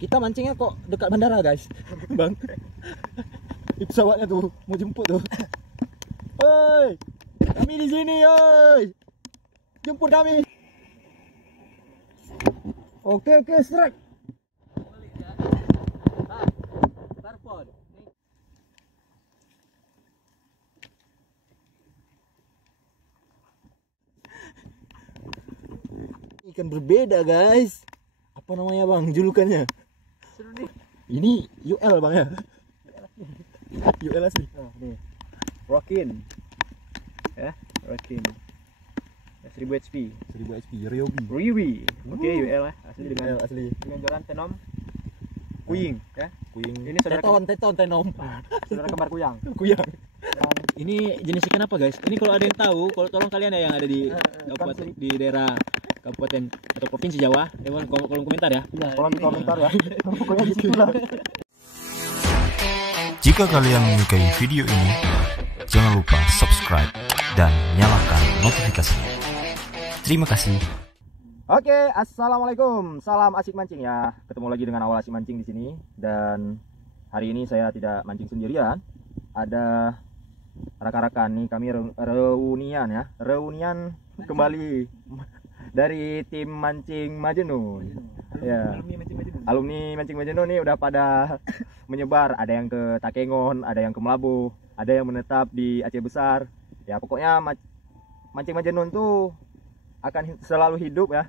Kita mancingnya kok dekat bandara, guys. Bang. Di pesawatnya tuh mau jemput tuh. Woi, kami di sini, woi. Jemput kami. Oke, strike. Ikan berbeda, guys. Apa namanya, Bang? Julukannya? Ini UL, Bang, ya? UL asli. Oh, nih. Rockin. Ya, Rockin. 1000 HP. 1000 HP, Ryobi. Oke, UL lah. Asli dengan asli. dengan joran tenom kuying, ya. Kuying. Ini saudara tenom. saudara kembar kuyang. Kuyang. Ini jenis ikan apa, guys? Ini kalau ada yang tahu, kalau tolong kalian ya yang ada di kabupaten, di daerah kabupaten atau provinsi Jawa, kolom komentar ya. Kolom komentar ya. Pokoknya di situ lah. Jika kalian menyukai video ini, jangan lupa subscribe dan nyalakan notifikasinya. Terima kasih. Oke, assalamualaikum, salam asik mancing ya. Ketemu lagi dengan Awal Asik Mancing di sini. Dan hari ini saya tidak mancing sendirian. Ada rekan-rekan nih, kami reunian ya, reunian kembali dari tim Mancing Majnun. Ya, alumni Mancing Majnun nih udah pada menyebar. Ada yang ke Takengon, ada yang ke Melabu, ada yang menetap di Aceh Besar. Ya pokoknya Mancing Majnun tuh akan selalu hidup ya.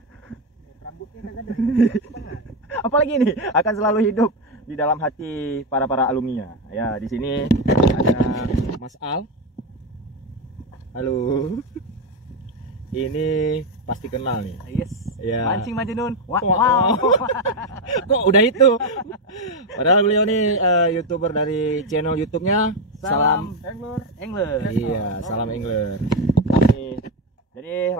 Apalagi ini akan selalu hidup di dalam hati para alumninya. Ya, di sini ada Mas Al. Halo. Ini pasti kenal nih. Yes. Ya. Mancing Majnun. Wow. Kok udah itu? Padahal beliau nih YouTuber dari channel YouTube-nya Salam Angler. Iya, Salam Angler. Jadi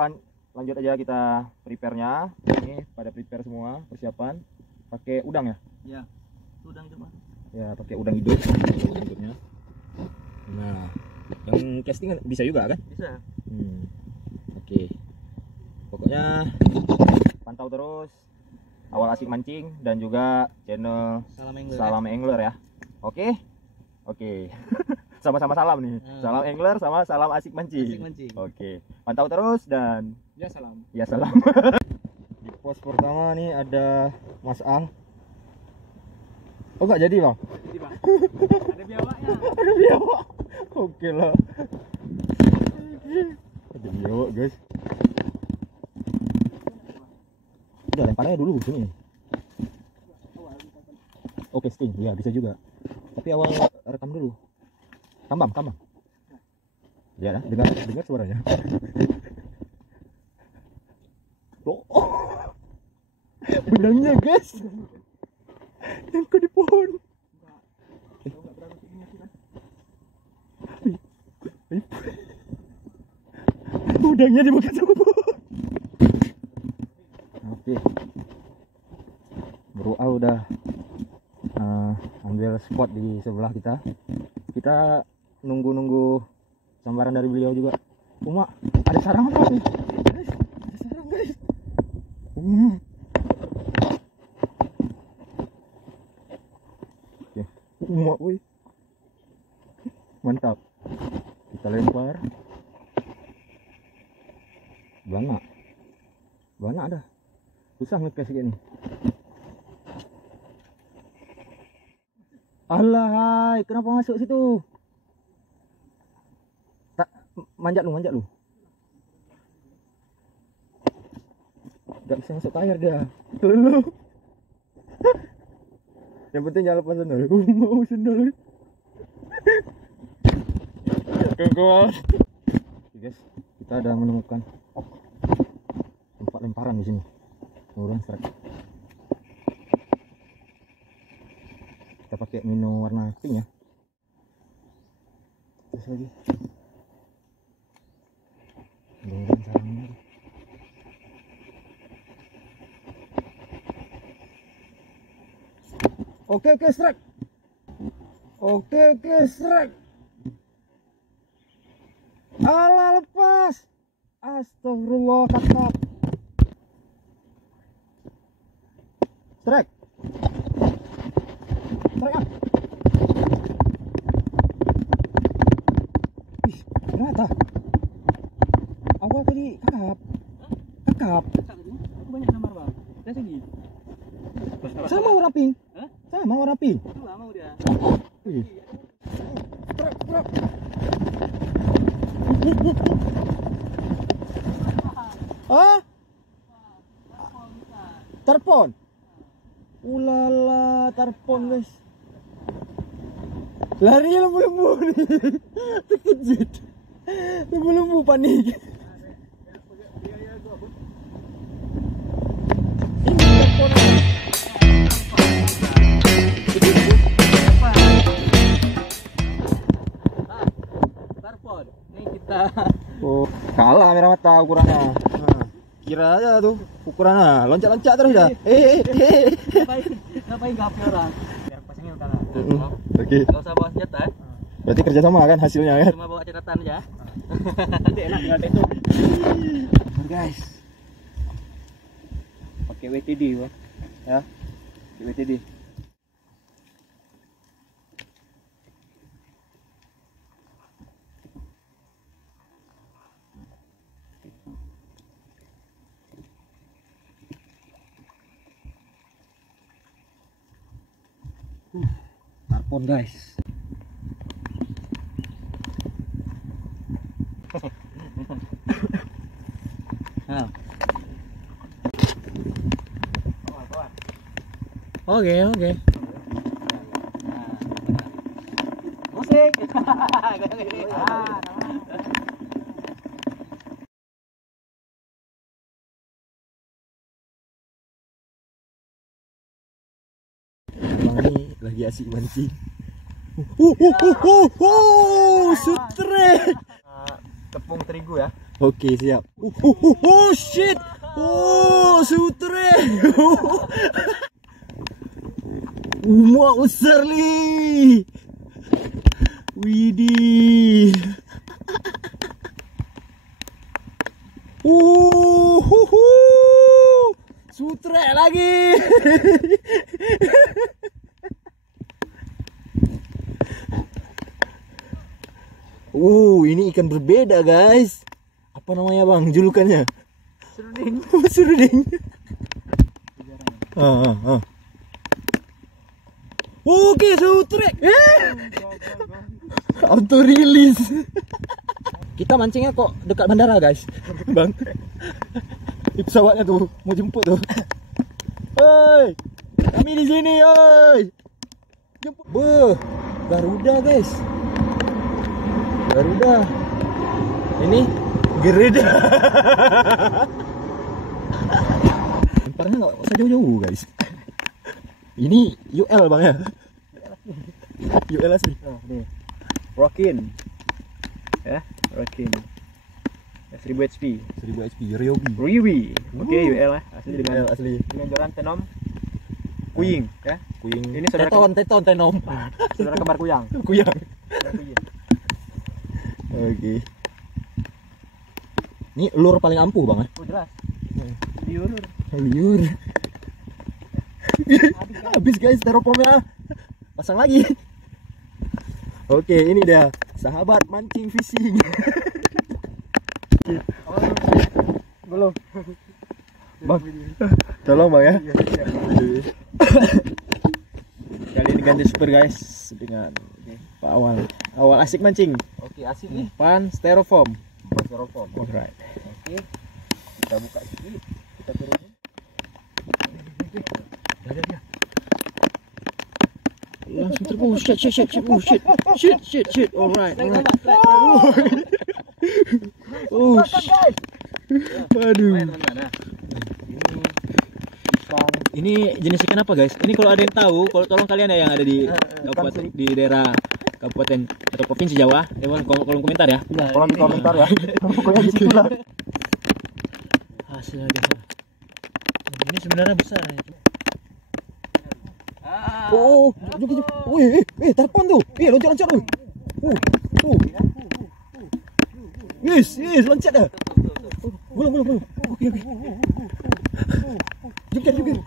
lanjut aja kita prepare-nya. Ini pada prepare semua, persiapan. Pakai udang ya? Ya. Udang itu, Mas. Ya, pakai udang hidup. Udangnya. Nah, yang casting bisa juga kan? Bisa. Oke. Pokoknya pantau terus Awal Asik Mancing dan juga channel Salam Angler ya. Oke. Sama-sama salam nih. Salam Angler sama Salam Asik Mancing. Oke. Pantau terus dan Ya salam. ya salam. Di pos pertama nih ada Mas Al. Oh nggak jadi, Bang? Jadi, Bang. Ada biawaknya. Ada biawak. Oke lah. Ada biawak, guys. Udah lempar aja dulu sini. Oke, sting. Ya, bisa juga. Tapi awal rekam dulu. Kambang. Ya, dengar suaranya. Oh. Benangnya, guys. Yang di pohon. Udangnya dimakan sama pohon. Oke. Bro Al udah ambil spot di sebelah kita. Kita nunggu sambaran dari beliau juga. Uma, ada sarang apa nih? Guys, ada sarang, guys. Oke. Uma, woi. Mantap. Kita lempar. Bana ada. Susah ngekes gini. Alahai, kenapa masuk situ? Tak manjat lu. Gak bisa masuk air dia. Lu. Yang penting jangan lepas sendal. Mau sendal. Kawan. Guys, kita ada menemukan tempat lemparan di sini. Mudah strike. Kita pakai mino warna pink ya. Terus lagi. Mudah sarangnya. Oke, strike. Oke, strike. Alah, lepas. Astagfirullah, kakak. Strike. Tarik ah. Ih, ternyata. Awal tadi kakap. Kakap. Aku banyak namar bang. Dan segi. Sama warna pink. Hah? Sama warna pink. Dua mau dia. Ih. Truk. Ah? Tarpon. Ulala, tarpon guys. Lari lembu-lembu nih. Terkejut. Lembu-lembu panik. Ini tarpon. Tarpon. Ini kita. Oh, kalah kamera mata ukurannya. Nah, kira aja tuh ukurannya, loncat-loncat terus dah. Ngapain gape orang? Biar pasangnya utara. Oke. Gak usah bawa senjata. Berarti kerja sama kan hasilnya kan? Cuma bawa catatan aja. Nanti enak tinggal itu. Guys. Pakai WTD bang. Ya. Pakai WTD. Tarpon guys. Nah. Oke. Musik. Emang ini lagi asik mancing. Sutre. Tepung terigu ya. Oke, siap. Shit. Sutre. Umur besar li. Widih. Sutre lagi. Ini ikan berbeda guys. Apa namanya bang? Julukannya? Seruding. Seruding. Oke, sutre. Auto release. Kita mancingnya kok dekat bandara guys, bang. Di pesawatnya tuh mau jemput tuh. Hei, kami di sini, hei. Jemput. Garuda guys. Garuda. Ini Garuda. Lemparnya nggak usah jauh-jauh guys. Ini UL bang ya. UL asli. Oh, nih. Rockin. Ya, Rockin. 1000 HP. 1000 HP Ryobi. Ryobi. Oke, UL lah. Asli dengan UL asli. dengan joran tenom kuying ya. Kuying. Ini saudara tenom. Saudara kembar kuyang. Kuyang. Saudara kuying. Oke. Ini lure paling ampuh banget. Oh, jelas. Liur. Liur. Habis guys styrofoamnya. Pasang lagi. Oke, ini dia sahabat mancing fishing. Belum. Bang, tolong bang ya. Kali ini ganti super guys dengan Pak Awal asik mancing. Oke, asik nih. Pan styrofoam. Styrofoam. Alright. Oke. Kita buka sedikit. Kita turunin. Langsung terus. Shit. Alright. Aduh. Ini jenis ikan apa guys? Ini kalau ada yang tahu, kalau tolong kalian ya yang ada di kabupaten, di daerah kabupaten atau provinsi Jawa, kolom komentar ya. Kolom komentar ya. Pokoknya di situ lah. Hasilnya guys. Ini sebenarnya besar ya. Juk. Tarpon tuh. Loncat tuh. Yes, loncat dah. Belum. Oke. Jukir.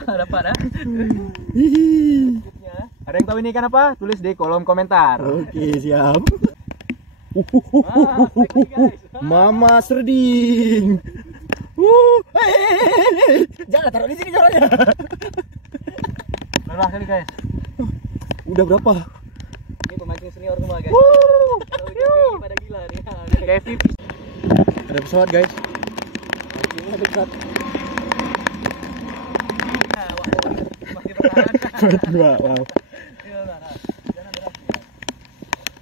Dapat ah. Ada yang tahu ini ikan apa? Tulis di kolom komentar. Oke, siap. Mama serding. Jangan taruh di sini jalannya. Lelah kali guys. Udah berapa? Ini pemancing senior semua guys. Kalau ikan pada gila nih. Kayak VIP. Ada pesawat, guys. Mancingnya dekat. Masih bertahan. Dua, wow.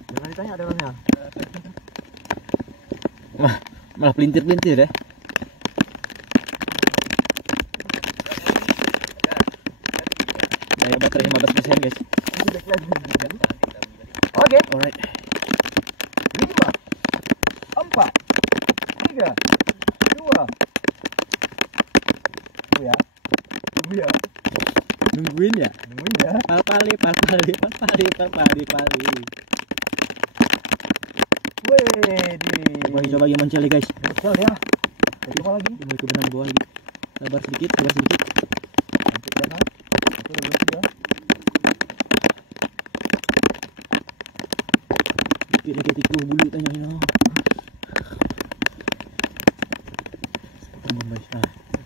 Jangan ditanya dalamnya. Malah pelintir-pelintir ya. Daya baterai 15%, guys. Oke, Alright. 5, 4, 3, 2. Tunggu ya. Tunggu ya. Nungguin ya. Nungguin ya. Pal-pali. Wih, Coba lagi mancing guys. Betul ya. Coba lagi. Mulai ke benang bawah lagi. Sabar sedikit. Lanjut ya, Kak. Itu udah bersih ya. Dikit lagi tiku bulu tanya ini. Teman guys.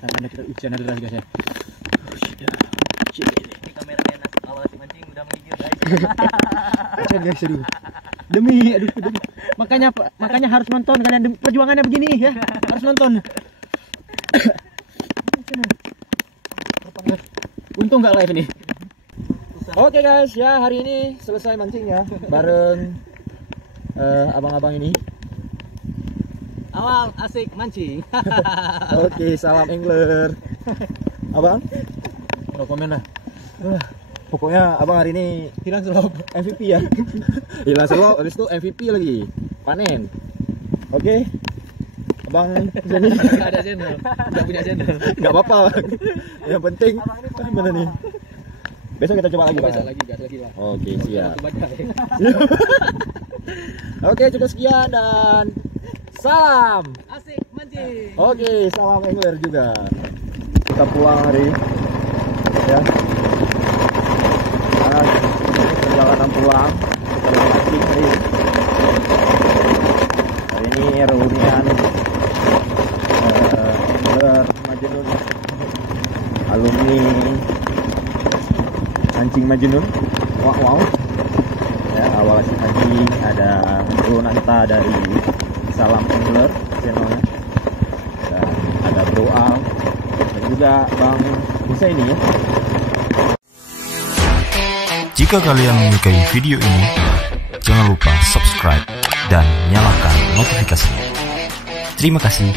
Tanda kita hujan deras guys ya. Ini kameramen awal si mancing udah menggigil guys. Hujan guys, aduh. Demi. Makanya harus nonton kalian, perjuangannya begini ya. Harus nonton. Untung nggak live ini. Oke guys, ya hari ini selesai mancingnya bareng abang-abang ini. Awal asik mancing. Oke, salam angler. Abang, No komen lah. pokoknya abang hari ini Hilang selop. MVP ya. Hilang selo, habis itu MVP lagi. Panen. Oke. Abang sini. Enggak ada channel. Enggak punya channel. Enggak apa-apa. Yang penting mana nih? Besok kita coba lagi, Bang. Besok lagi, gas lagi lah. Oke, siap. Baca. Oke, cukup sekian dan salam. Asik mancing. Oke, salam angler juga. Kita pulang hari ya. Nah, perjalanan pulang kita lagi mancing hari ini. Hari ini reunian angler Majnun, alumni mancing Majnun. Wow. Ya, awal asik mancing ada Bro Nanta dari Salam Angler channelnya, dan ada Bro Al dan juga Bang Husaini ya. Jika kalian menyukai video ini, jangan lupa subscribe dan nyalakan notifikasinya. Terima kasih.